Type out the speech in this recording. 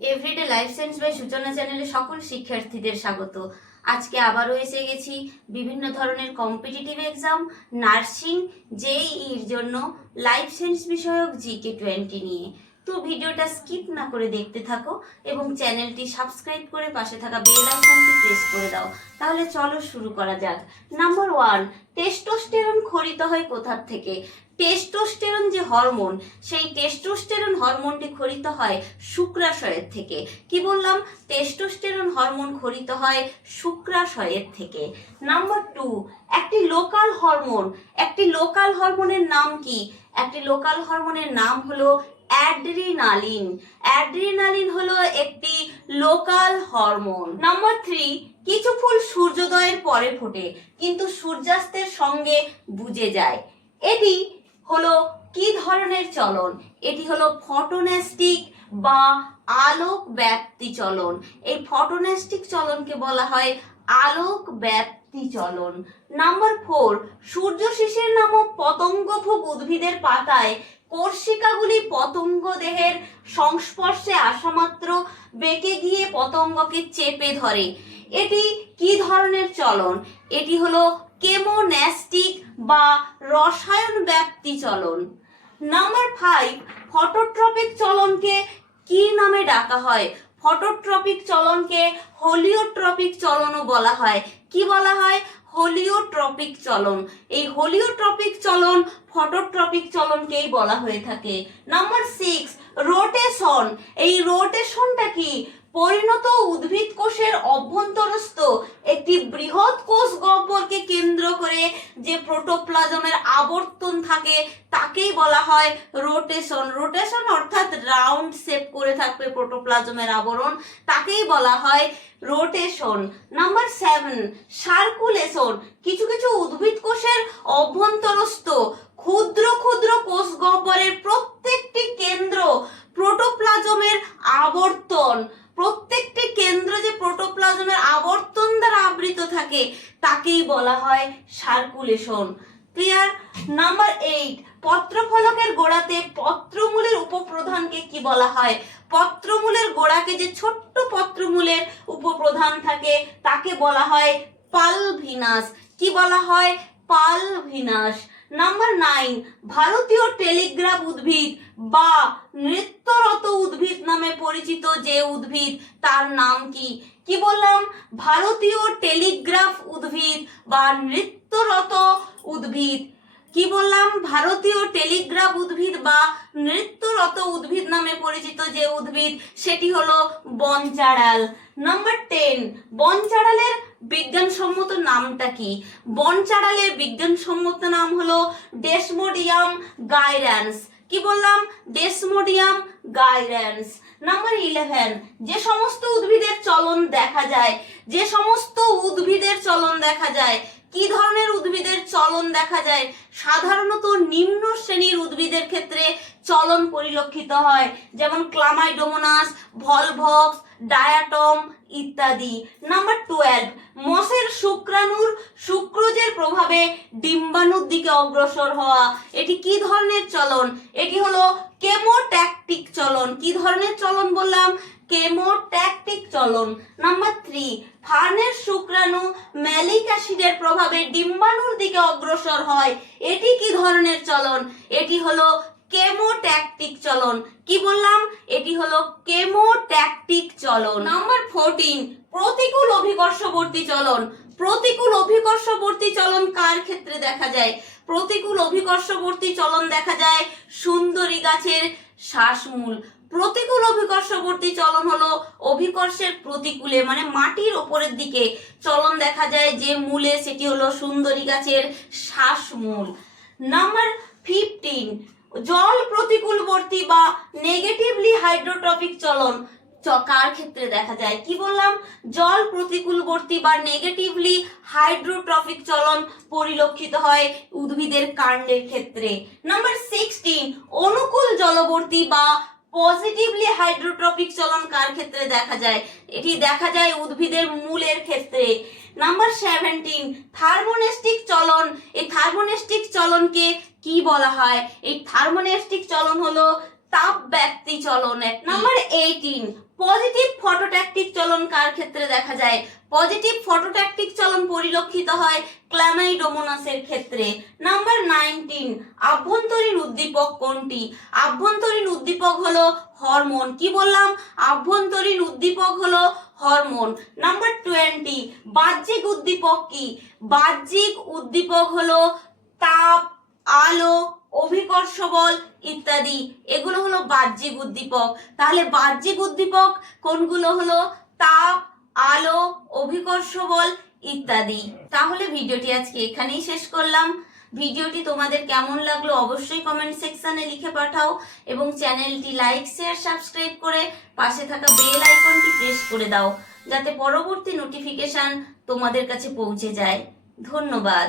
Everyday life science by সূচনা চ্যানেলে সকল শিক্ষার্থীদের স্বাগত। আজকে আবারও এসে গেছি বিভিন্ন ধরনের কম্পিটিটিভ এক্সাম, নার্সিং, জেইইর জন্য লাইফ সায়েন্স বিষয়ক জিকে 20 নিয়ে। তো ভিডিওটা স্কিপ না করে দেখতে থাকো এবং চ্যানেলটি সাবস্ক্রাইব করে পাশে থাকা বেল আইকনটি প্রেস করে দাও। তাহলে চলো শুরু করা যাক। নাম্বার 1, টেস্টোস্টেরন খরিত হয় কোথা থেকে? টেস্টোস্টেরন যে হরমোন, সেই টেস্টোস্টেরন হরমোনটি খরিত হয় শুক্রাশয়ের থেকে। কি বললাম? টেস্টোস্টেরন হরমোন খরিত হয় শুক্রাশয়ের থেকে। নাম্বার 2, একটি লোকাল হরমোন। একটি লোকাল হরমোনের নাম কি? একটি লোকাল হরমোনের নাম হলো অ্যাড্রিনালিন। অ্যাড্রিনালিন হলো একটি লোকাল হরমোন। নাম্বার 3, কিছু ফুল সূর্যোদয়ের পরে ফোটে কিন্তু সূর্যাস্তের সঙ্গে বুঝে যায়। এটি হলো কি ধরনের চলন? এটি হলো ফটোনেস্টিক বা আলোক ব্যাপ্তি চলন। এই ফটোনেস্টিক চলনকে বলা হয় আলোক ব্যাপ্তি চলন। নাম্বার 4, সূর্য শিশির নামক পতঙ্গভুক উদ্ভিদের পাতায় কোর্সিকাগুলি পতঙ্গ দেহের সংস্পর্শে আসা মাত্র বেঁকে গিয়ে পতঙ্গকে চেপে ধরে। এটি কি ধরনের চলন? এটি হলো কেমোন্যাস্টিক বা রসায়ন ব্যাপ্তি চলন। নাম্বার 5, ফটোট্রপিক চলনকে কি নামে ডাকা হয়? ফটোট্রপিক চলনকে হোলিওট্রপিক চলনও বলা হয়। কি বলা হয়? হোলিওট্রপিক চলন। এই হোলিওট্রপিক চলন ফটোট্রপিক চলনকেই বলা হয়ে থাকে। Number 6, rotation. এই রোটেশনটা কি? পরিণত উদ্ভিদ কোষের অভ্যন্তরস্থ একটি বৃহৎ কোষ গহ্বরকে কেন্দ্র করে যে প্রোটোপ্লাজমের আবর্তন থাকে তাকেই বলা হয় রোটেশন। রোটেশন অর্থাৎ রাউন্ড শেপ করে থাকবে প্রোটোপ্লাজমের আবরণ, তাকেই বলা হয় রোটেশন। Number 7, circulation. কিছু কিছু উদ্ভিদ কোষের অভ্যন্তরস্থ ক্ষুদ্র ক্ষুদ্র কোষ গহ্বরের প্রত্যেকটি কেন্দ্র প্রোটোপ্লাজমের আবর্তন, প্রত্যেকটি কেন্দ্র যে প্রোটোপ্লাজমের আবর্তন দ্বারা আবৃত থাকে তাকেই বলা হয় সার্কুলেশন। ক্লিয়ার? নাম্বার 8, পত্রফলকের গোড়াতে পত্রমূলের উপপ্রধানকে কি বলা হয়? পত্রমূলের গোড়াকে যে ছোট্ট পত্রমূলের উপপ্রধান থাকে তাকে বলা হয় পালভিনাস। কি বলা হয়? পালভিনাস। নাম্বার 9, ভারতীয় টেলিগ্রাফ উদ্ভিদ বা নৃত্যরত উদ্ভিদ নামে পরিচিত যে উদ্ভিদ তার নাম কি? কি বললাম? ভারতীয় টেলিগ্রাফ উদ্ভিদ বা নৃত্যরত উদ্ভিদ। কি বললাম? ভারতীয় টেলিগ্রাফ উদ্ভিদ বা নৃত্যরত উদ্ভিদ নামে পরিচিত যে উদ্ভিদ সেটি হলো বনচাঁড়াল। নাম্বার 10, বনচাঁড়ালের বিজ্ঞানসম্মত নামটা কি? বনচাঁড়ালের বিজ্ঞানসম্মত নাম হলো ডেসমোডিয়াম গাইরান্স। কি বললাম? ডেসমোডিয়াম গাইরান্স। নাম্বার 11, যে সমস্ত উদ্ভিদের চলন দেখা যায়, যে সমস্ত উদ্ভিদের চলন দেখা যায়, কি ধরনের উদ্ভিদের চলন দেখা যায়? সাধারণত নিম্ন শ্রেণীর উদ্ভিদের ক্ষেত্রে চলন পরিলক্ষিত হয়, যেমন ক্লামাইডোমোনাস, ভলভক্স, ডায়াটম ইত্যাদি। নাম্বার 12, মোষের শুক্রাণুর শুক্রোজের প্রভাবে ডিম্বাণুর দিকে অগ্রসর হওয়া। এটি কি ধরনের চলন? এটি হলো কেমোট্যাকটিক চলন। কি ধরনের চলন বললাম? কেমোট্যাকটিক চলন। নাম্বার 3, ফার্নের শুক্রাণু ম্যালিক অ্যাসিডের প্রভাবে ডিম্বাণুর দিকে অগ্রসর হয়। এটি কি ধরনের চলন? এটি হলো কেমোট্যাকটিক চলন। কি বললাম? এটি হলো কেমোট্যাকটিক চলন। নাম্বার 14, প্রতিকূল অভিকর্ষবর্তী চলন। প্রতিকূল অভিকর্ষবর্তী চলন কার ক্ষেত্রে দেখা যায়? প্রতিকূল অভিকর্ষবর্তী চলন দেখা যায় সুন্দরী গাছের শ্বাসমূল। প্রতিকূল অভিকর্ষবর্তী চলন হলো অভিকর্ষের প্রতিকূলে মানে মাটির ওপরের দিকে চলন দেখা যায় যে মূলে, সেটি হলো সুন্দরী গাছের শ্বাসমূল। নাম্বার 15, জল প্রতিকূলবর্তী বা নেগেটিভলি হাইড্রোট্রপিক চলন কার ক্ষেত্রে দেখা যায়? কি বললাম? জল প্রতিকূলবর্তী বা নেগেটিভলি হাইড্রোট্রপিক চলন পরিলক্ষিত হয় উদ্ভিদের কাণ্ডের ক্ষেত্রে। নাম্বার 16, অনুকূল জলবর্তী বা পজিটিভলি হাইড্রোট্রপিক চলন কার ক্ষেত্রে দেখা যায়? এটি দেখা যায় উদ্ভিদের মূলের ক্ষেত্রে। নাম্বার 17, থার্মোনেস্টিক চলন। এই থার্মোনেস্টিক চলনকে কি বলা হয়? এই থার্মোনেস্টিক চলন হলো তাপ ব্যাপ্তি চলন। নাম্বার 18 পজিটিভ ফটোট্যাকটিক চলন কার ক্ষেত্রে দেখা যায়? পজিটিভ ফটোট্যাকটিক চলন পরিলক্ষিত হয় ক্ল্যামাইডোমোনাসের ক্ষেত্রে। নাম্বার 19 আভ্যন্তরীণ উদ্দীপক কোনটি? আভ্যন্তরীণ উদ্দীপক হলো হরমোন। কি বললাম? আভ্যন্তরীণ উদ্দীপক হলো হরমোন। নাম্বার 20 বাহ্যিক উদ্দীপক কি? বাহ্যিক উদ্দীপক হলো তাপ, আলো, অভিকর্ষ বল ইত্যাদি, এগুলো হলো বাহ্যিক উদ্দীপক। তাহলে বাহ্যিক উদ্দীপক কোনগুলো হলো? তাপ, আলো, অভিকর্ষ বল ইত্যাদি। তাহলে ভিডিওটি আজকে এখানেই শেষ করলাম। ভিডিওটি তোমাদের কেমন লাগলো অবশ্যই কমেন্ট সেকশনে লিখে পাঠাও এবং চ্যানেলটি লাইক, শেয়ার, সাবস্ক্রাইব করে পাশে থাকা বেল আইকনটি প্রেস করে দাও যাতে পরবর্তী নোটিফিকেশন তোমাদের কাছে পৌঁছে যায়। ধন্যবাদ।